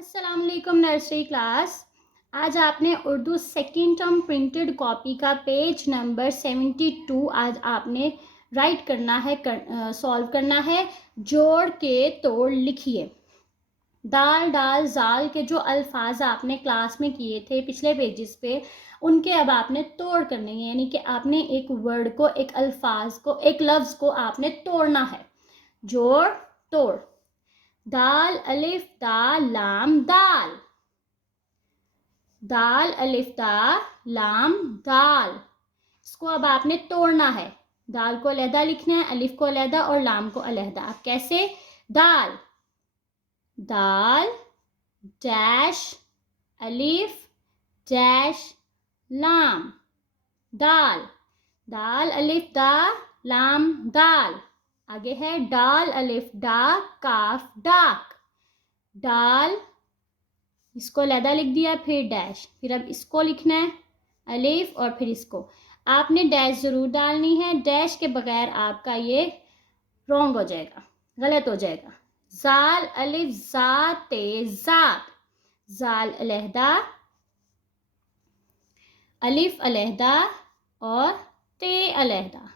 अस्सलाम वालेकुम nursery class. आज आपने Urdu second term printed copy का पेज नंबर 72 आज आपने राइट करना है, सॉल्व करना है। जोड़ के तोड़ लिखिए। दाल डाल जाल के जो अल्फाज आपने क्लास में किए थे पिछले पेजेस पे, उनके अब आपने तोड़ करने हैं, यानी कि आपने एक वर्ड को, एक अल्फाज को, एक लफ्ज़ को आपने तोड़ना है। जोड़ तोड़। दाल अलिफ दा लाम दाल। दाल अलिफ दा लाम दाल। इसको अब आपने तोड़ना है। दाल को अलहदा लिखना है, अलिफ को अलहदा और लाम को अलहदा। अब कैसे? दाल दाल डैश अलिफ डैश लाम दाल। दाल अलिफ दा लाम दाल। आगे है डाल अलिफ डा काफ डाक। डाल, इसको अलहदा लिख दिया, फिर डैश, फिर अब इसको लिखना है अलिफ और फिर इसको। आपने डैश ज़रूर डालनी है, डैश के बगैर आपका ये रॉन्ग हो जाएगा, गलत हो जाएगा। जाल अलिफ जा ते जात। जाल अलहदा, अलिफ अलहदा और ते अलहदा।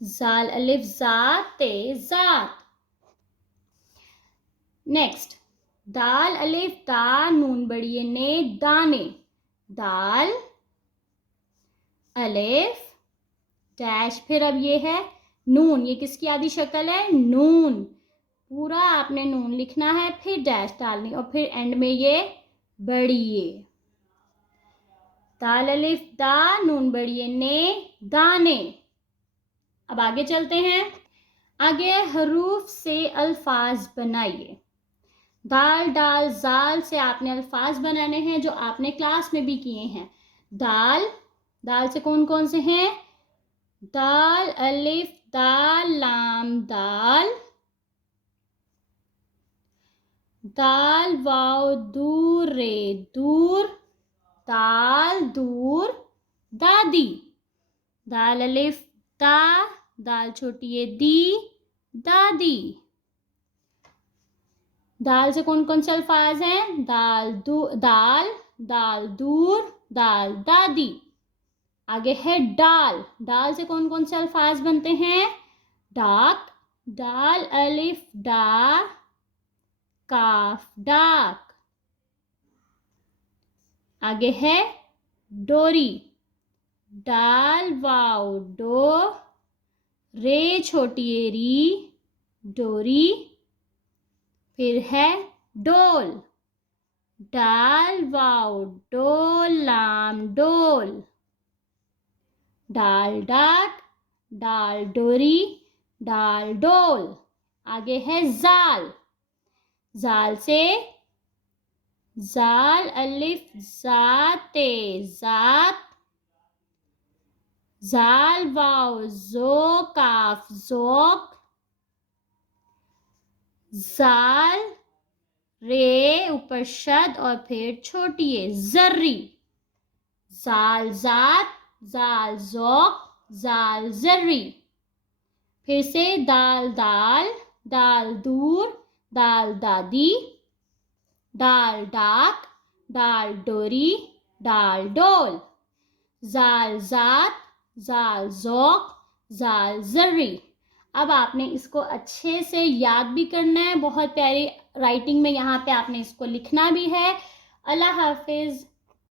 जाल अलिफ जा ते जात। नेक्स्ट, दाल अलिफ दा नून बड़िए ने दाने। दाल अलिफ डैश, फिर अब ये है नून। ये किसकी आदि शक्ल है? नून। पूरा आपने नून लिखना है, फिर डैश डालनी और फिर एंड में ये बड़िए। दाल अलिफ दा नून बड़िए ने दाने। अब आगे चलते हैं। आगे हरूफ से अल्फाज बनाइए। दाल डाल जाल से आपने अल्फाज बनाने हैं जो आपने क्लास में भी किए हैं। दाल, दाल से कौन कौन से हैं? दाल अलिफ दाल लाम दाल। दाल वाव दूर रे दूर। दाल दूर दादी। दाल अलिफ दा, दाल छोटी है दी दादी। दाल से कौन कौन से अल्फाज हैं? दाल दाल, दाल दूर, दाल दादी। आगे है डाल। डाल से कौन कौन से अल्फाज बनते हैं? डाक, दाल अलिफ डा काफ डाक। आगे है डोरी। डाल वाव डो, रे छोटी री डोरी। फिर है डोल। डाल वाव डोल लाम डोल। डाल डाक, डाल डोरी, डाल डोल। आगे है जाल। जाल से जाल अलिफ जाते जात। जाल वाव जो काफ जोक। जाल रे ऊपर शद और फिर छोटी है जर्री। जाल जात, जाल जोक, जाल जर्री। फिर से दाल दाल, दाल दूर, दाल दादी। डाल डाक, डाल डोरी, डाल डोल। जाल जात, जाल जोक, जाल जर्री। अब आपने इसको अच्छे से याद भी करना है, बहुत प्यारी राइटिंग में यहाँ पे आपने इसको लिखना भी है। अल्लाह हाफिज़।